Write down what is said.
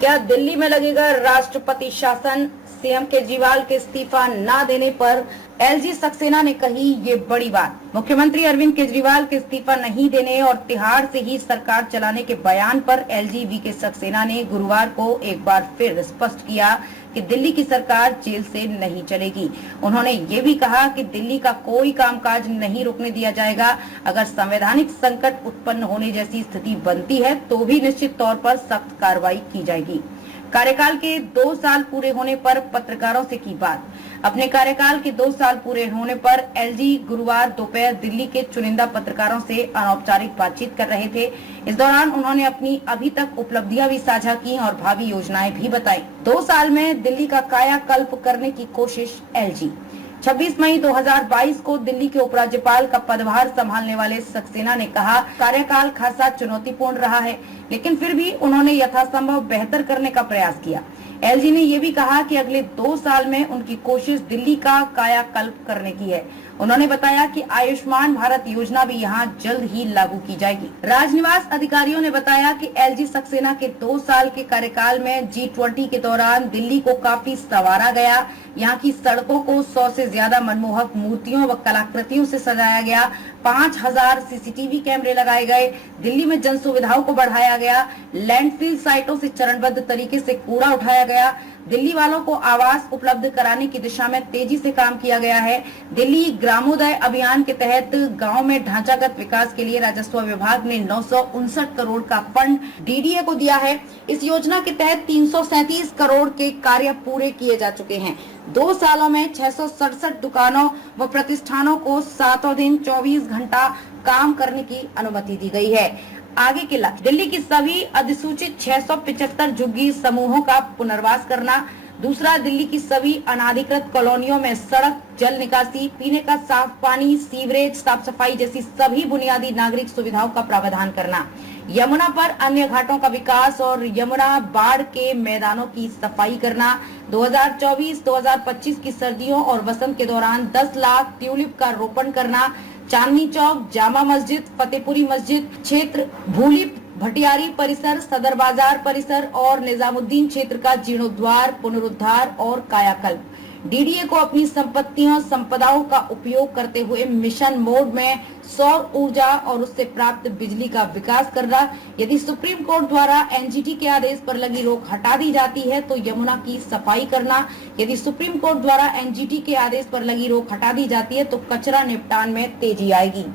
क्या दिल्ली में लगेगा राष्ट्रपति शासन? सीएम केजरीवाल के इस्तीफा न देने पर एलजी सक्सेना ने कही ये बड़ी बात। मुख्यमंत्री अरविंद केजरीवाल के इस्तीफा नहीं देने और तिहाड़ से ही सरकार चलाने के बयान पर एलजी वीके सक्सेना ने गुरुवार को एक बार फिर स्पष्ट किया कि दिल्ली की सरकार जेल से नहीं चलेगी। उन्होंने ये भी कहा कि दिल्ली का कोई कामकाज नहीं रुकने दिया जाएगा। अगर संवैधानिक संकट उत्पन्न होने जैसी स्थिति बनती है तो भी निश्चित तौर पर सख्त कार्रवाई की जाएगी। कार्यकाल के 2 साल पूरे होने पर पत्रकारों से की बात। अपने कार्यकाल के 2 साल पूरे होने पर एलजी गुरुवार दोपहर दिल्ली के चुनिंदा पत्रकारों से अनौपचारिक बातचीत कर रहे थे। इस दौरान उन्होंने अपनी अभी तक उपलब्धियां भी साझा की और भावी योजनाएं भी बताई। 2 साल में दिल्ली का कायाकल्प करने की कोशिश एलजी। 26 मई 2022 को दिल्ली के उपराज्यपाल का पदभार संभालने वाले सक्सेना ने कहा, कार्यकाल खासा चुनौतीपूर्ण रहा है, लेकिन फिर भी उन्होंने यथासंभव बेहतर करने का प्रयास किया। एलजी ने ये भी कहा कि अगले 2 साल में उनकी कोशिश दिल्ली का कायाकल्प करने की है। उन्होंने बताया कि आयुष्मान भारत योजना भी यहां जल्द ही लागू की जाएगी। राजनिवास अधिकारियों ने बताया कि एलजी सक्सेना के 2 साल के कार्यकाल में G20 के दौरान दिल्ली को काफी संवारा गया। यहाँ की सड़कों को 100 से ज्यादा मनमोहक मूर्तियों व कलाकृतियों से सजाया गया। 5000 सीसीटीवी कैमरे लगाए गए। दिल्ली में जन सुविधाओं को बढ़ाया गया। लैंडफिल साइटों से चरणबद्ध तरीके से कूड़ा उठाया गया। दिल्ली वालों को आवास उपलब्ध कराने की दिशा में तेजी से काम किया गया है। दिल्ली ग्रामोदय अभियान के तहत गांव में ढांचागत विकास के लिए राजस्व विभाग ने 959 करोड़ का फंड डीडीए को दिया है। इस योजना के तहत 337 करोड़ के कार्य पूरे किए जा चुके हैं। 2 सालों में 667 दुकानों व प्रतिष्ठानों को 7 दिन 24 घंटा काम करने की अनुमति दी गई है। आगे के लक्ष्य, दिल्ली की सभी अधिसूचित 675 झुग्गी समूहों का पुनर्वास करना। दूसरा, दिल्ली की सभी अनाधिकृत कॉलोनियों में सड़क, जल निकासी, पीने का साफ पानी, सीवरेज, साफ सफाई जैसी सभी बुनियादी नागरिक सुविधाओं का प्रावधान करना। यमुना पर अन्य घाटों का विकास और यमुना बाढ़ के मैदानों की सफाई करना। 2024-2025 की सर्दियों और वसंत के दौरान 10 लाख ट्यूलिप का रोपण करना। चांदनी चौक, जामा मस्जिद, फतेहपुरी मस्जिद क्षेत्र, भूली भटियारी परिसर, सदर बाजार परिसर और निजामुद्दीन क्षेत्र का जीर्णोद्धार, पुनरुद्धार और कायाकल्प। डीडीए को अपनी संपत्तियों संपदाओं का उपयोग करते हुए मिशन मोड में सौर ऊर्जा और उससे प्राप्त बिजली का विकास करना। यदि सुप्रीम कोर्ट द्वारा एनजीटी के आदेश पर लगी रोक हटा दी जाती है तो यमुना की सफाई करना। यदि सुप्रीम कोर्ट द्वारा एनजीटी के आदेश पर लगी रोक हटा दी जाती है तो कचरा निपटान में तेजी आएगी।